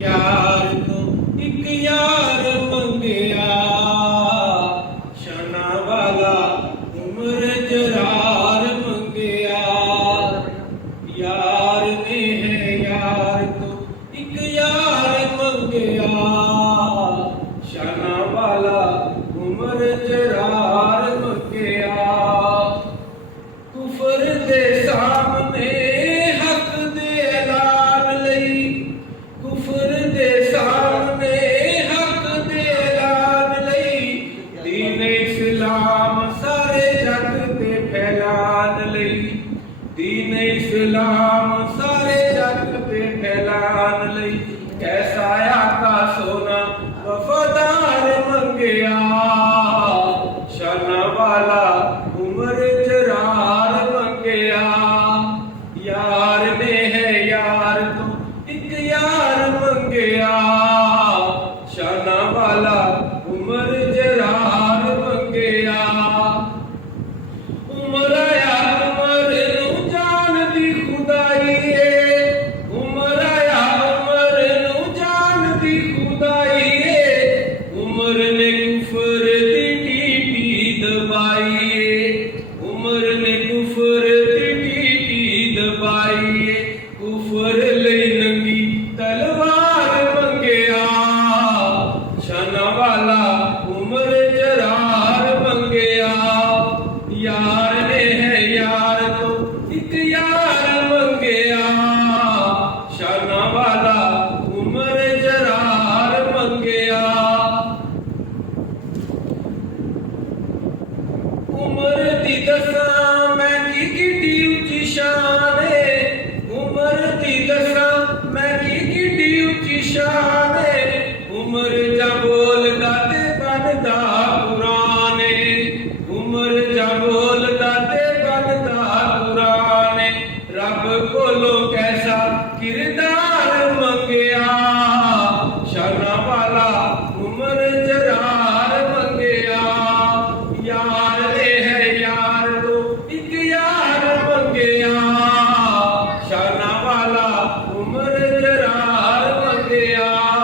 यार तू एक यार मंगया शना वाला उम्र जरार मंगया यार ने है यार तू एक यार मंगया शना वाला उम्र जरार मंगया कुफर दे सामने हक दे ऐलान लई कुफर दे सामने हक दे ऐलान लई दीन इस्लाम सारे जग ते फैलान लई दीन इस्लाम सारे जग ते फैलान लई कैसा आका सोना वफादार मंगया शना वाला उम्र जरार मंगया यार ने है यार तू एक यार मंगया शना वाला उम्र जरार मंगया उमर आया उमर नू जान दी खुदाई है उमर आया उमर नू जान दी खुदाई है उमर ने कुफर दी टीटी दबाई है उमर ने कुफर दी टीटी दबाई है कुफर लई नंगी तलवार मंगया शना वाला उम्र जरार मंगया यार ने है यार तो एक यार मंगया शना वाला उम्र जरार मंगया उम्र दी दसा मैं की किड्डी उच्ची शान है उम्र दी दसा मैं की किड्डी उच्ची शान